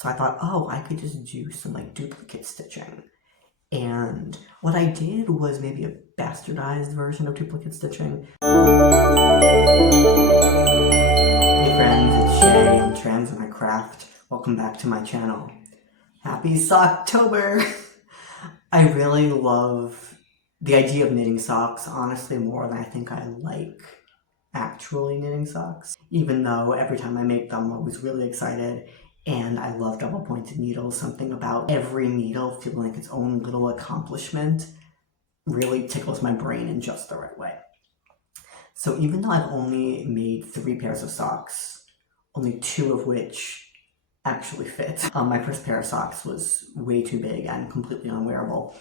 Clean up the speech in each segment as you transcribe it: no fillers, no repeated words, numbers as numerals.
So I thought, oh, I could just do some like duplicate stitching. And what I did was maybe a bastardized version of duplicate stitching. Hey friends, it's Shay. I'm trans in my craft. Welcome back to my channel. Happy Socktober! I really love the idea of knitting socks, honestly, more than I think I like actually knitting socks. Even though every time I make them, I'm always really excited. And I love double-pointed needles. Something about every needle feeling like its own little accomplishment really tickles my brain in just the right way. So even though I've only made 3 pairs of socks, only 2 of which actually fit. My first pair of socks was way too big and completely unwearable.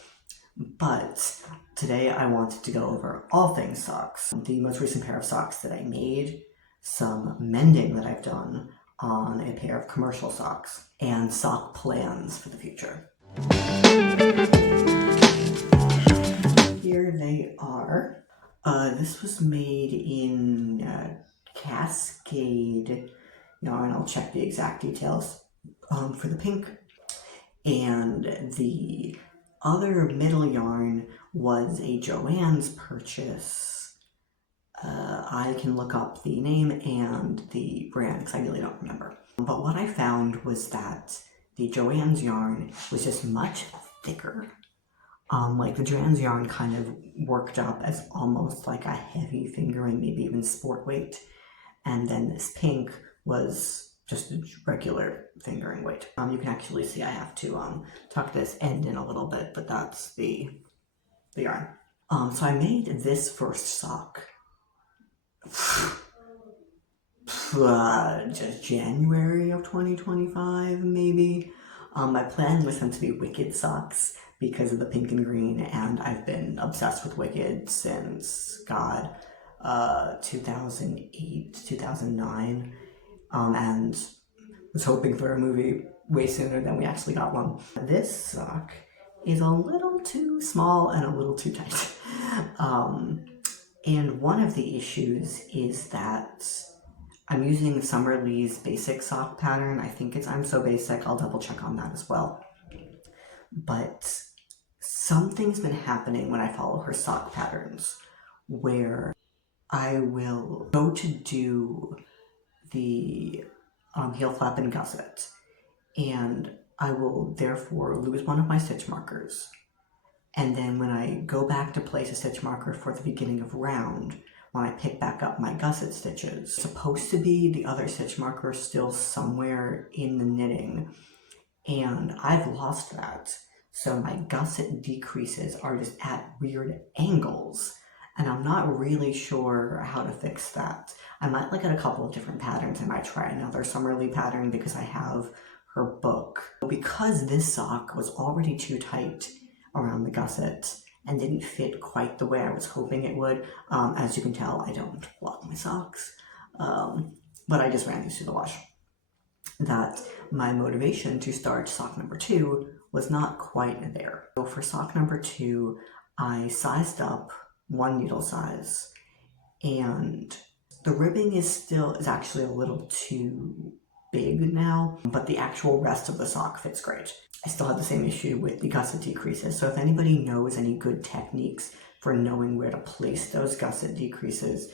But today I wanted to go over all things socks. The most recent pair of socks that I made, some mending that I've done on a pair of commercial socks, and sock plans for the future. Here they are. This was made in Cascade yarn. I'll check the exact details for the pink. And the other middle yarn was a Joann's purchase. I can look up the name and the brand because I really don't remember. But what I found was that the Joann's yarn was just much thicker. Like the Joann's yarn kind of worked up as almost like a heavy fingering, maybe even sport weight. And then this pink was just a regular fingering weight. You can actually see I have to tuck this end in a little bit, but that's the yarn. So I made this first sock just January of 2025, maybe. My plan was them to be Wicked socks because of the pink and green, and I've been obsessed with Wicked since, God, 2008, 2009, and was hoping for a movie way sooner than we actually got one. This sock is a little too small and a little too tight. And one of the issues is that I'm using Summer Lee's basic sock pattern. I think it's I'm So Basic. I'll double check on that as well. But something's been happening when I follow her sock patterns where I will go to do the heel flap and gusset, and I will therefore lose one of my stitch markers. And then when I go back to place a stitch marker for the beginning of round, when I pick back up my gusset stitches, it's supposed to be the other stitch marker still somewhere in the knitting, and I've lost that. So my gusset decreases are just at weird angles, and I'm not really sure how to fix that. I might look at a couple of different patterns. I might try another Summer Lee pattern because I have her book. Because this sock was already too tight around the gusset and didn't fit quite the way I was hoping it would. As you can tell, I don't block my socks, but I just ran these through the wash. That my motivation to start sock number 2 was not quite there. So for sock number 2, I sized up 1 needle size, and the ribbing is actually a little too big now, but the actual rest of the sock fits great. I still have the same issue with the gusset decreases, so if anybody knows any good techniques for knowing where to place those gusset decreases,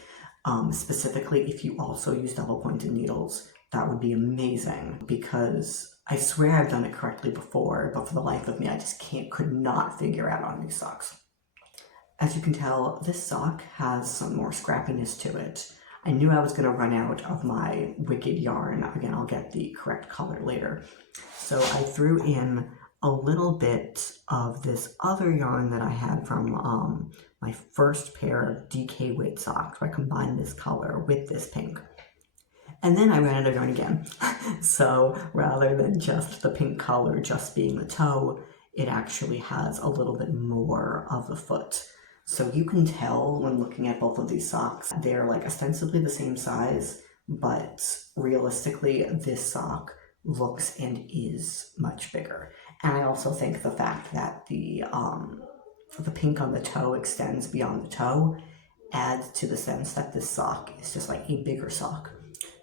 specifically if you also use double pointed needles, that would be amazing, because I swear I've done it correctly before, but for the life of me I just could not figure out on these socks. As you can tell, this sock has some more scrappiness to it. I knew I was going to run out of my Wicked yarn. Again, I'll get the correct color later. So I threw in a little bit of this other yarn that I had from my first pair of DK weight socks. I combined this color with this pink. And then I ran out of yarn again. So rather than just the pink color just being the toe, it actually has a little bit more of the foot. So you can tell when looking at both of these socks, they're like ostensibly the same size, but realistically this sock looks and is much bigger. And I also think the fact that the pink on the toe extends beyond the toe adds to the sense that this sock is just like a bigger sock.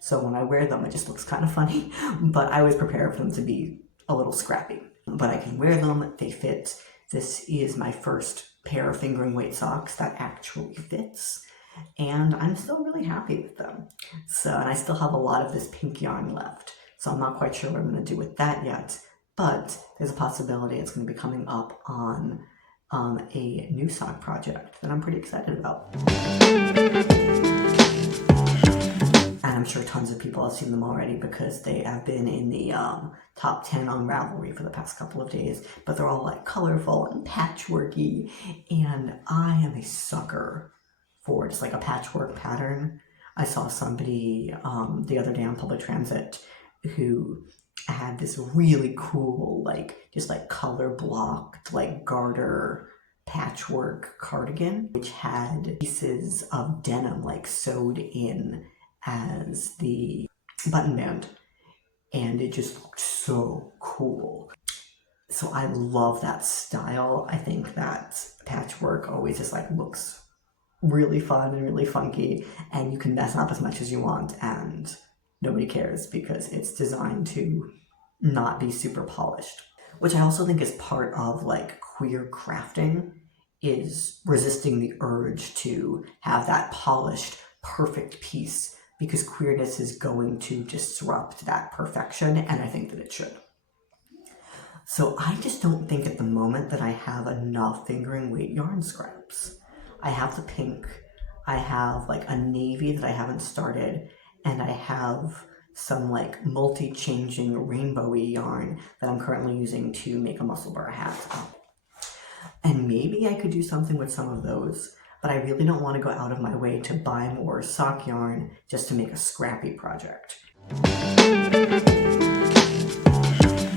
So when I wear them, it just looks kind of funny, but I always prepare for them to be a little scrappy. But I can wear them, they fit. This is my first pair of fingering weight socks that actually fits, and I'm still really happy with them. And I still have a lot of this pink yarn left, so I'm not quite sure what I'm going to do with that yet, but there's a possibility it's going to be coming up on a new sock project that I'm pretty excited about. And I'm sure tons of people have seen them already because they have been in the top 10 on Ravelry for the past couple of days, but they're all like colorful and patchworky, and I am a sucker for just like a patchwork pattern. I saw somebody the other day on public transit who had this really cool, like just like color blocked, like garter patchwork cardigan, which had pieces of denim like sewed in as the button band, and it just looked so cool. So I love that style. I think that patchwork always just like looks really fun and really funky, and you can mess up as much as you want and nobody cares because it's designed to not be super polished, which I also think is part of like queer crafting, is resisting the urge to have that polished perfect piece, because queerness is going to disrupt that perfection, and I think that it should. So I just don't think at the moment that I have enough fingering weight yarn scraps. I have the pink, I have like a navy that I haven't started, and I have some like multi-changing rainbowy yarn that I'm currently using to make a muscle burr hat. And maybe I could do something with some of those, but I really don't want to go out of my way to buy more sock yarn just to make a scrappy project.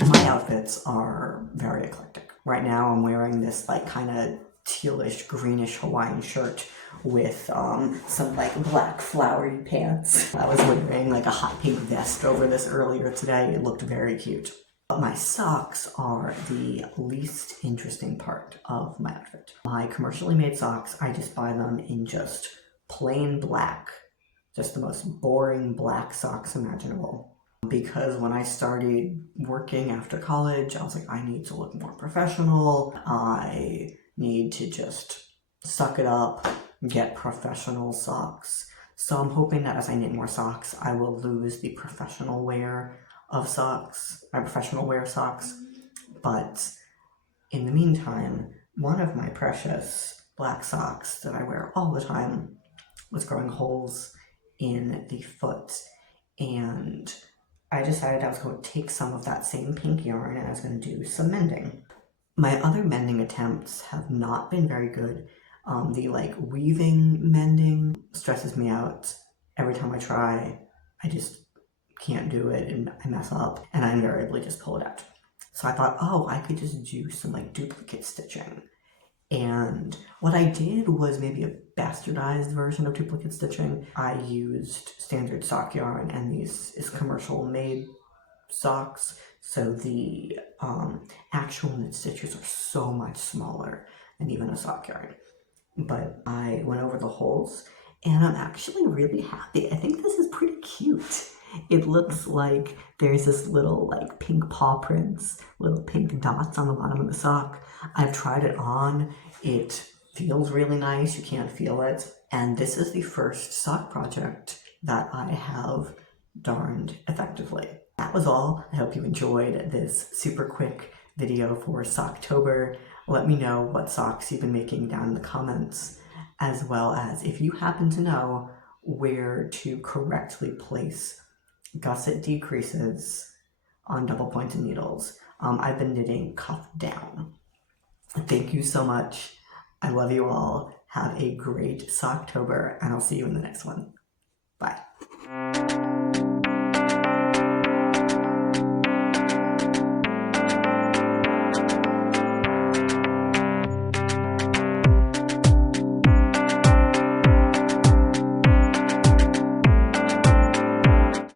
My outfits are very eclectic. Right now I'm wearing this like kind of tealish greenish Hawaiian shirt with some like black flowery pants. I was wearing like a hot pink vest over this earlier today. It looked very cute. But my socks are the least interesting part of my outfit. My commercially made socks, I just buy them in just plain black, just the most boring black socks imaginable. Because when I started working after college, I was like, I need to look more professional. I need to just suck it up, get professional socks. So I'm hoping that as I knit more socks, I will lose the professional wear of socks, my professional wear socks. But in the meantime, one of my precious black socks that I wear all the time was growing holes in the foot, and I decided I was going to take some of that same pink yarn and I was going to do some mending. My other mending attempts have not been very good. The like weaving mending stresses me out. Every time I try, I just can't do it and I mess up and I invariably just pull it out. So I thought, oh, I could just do some like duplicate stitching. And what I did was maybe a bastardized version of duplicate stitching. I used standard sock yarn, and this is commercial made socks, so the actual knit stitches are so much smaller than even a sock yarn. But I went over the holes and I'm actually really happy. I think this is pretty cute. It looks like there's this little like pink paw prints, little pink dots on the bottom of the sock. I've tried it on. It feels really nice. You can't feel it. And this is the first sock project that I have darned effectively. That was all. I hope you enjoyed this super quick video for Socktober. Let me know what socks you've been making down in the comments, as well as if you happen to know where to correctly place gusset decreases on double pointed needles. I've been knitting cuff down. Thank you so much. I love you all. Have a great Socktober, and I'll see you in the next one. Bye.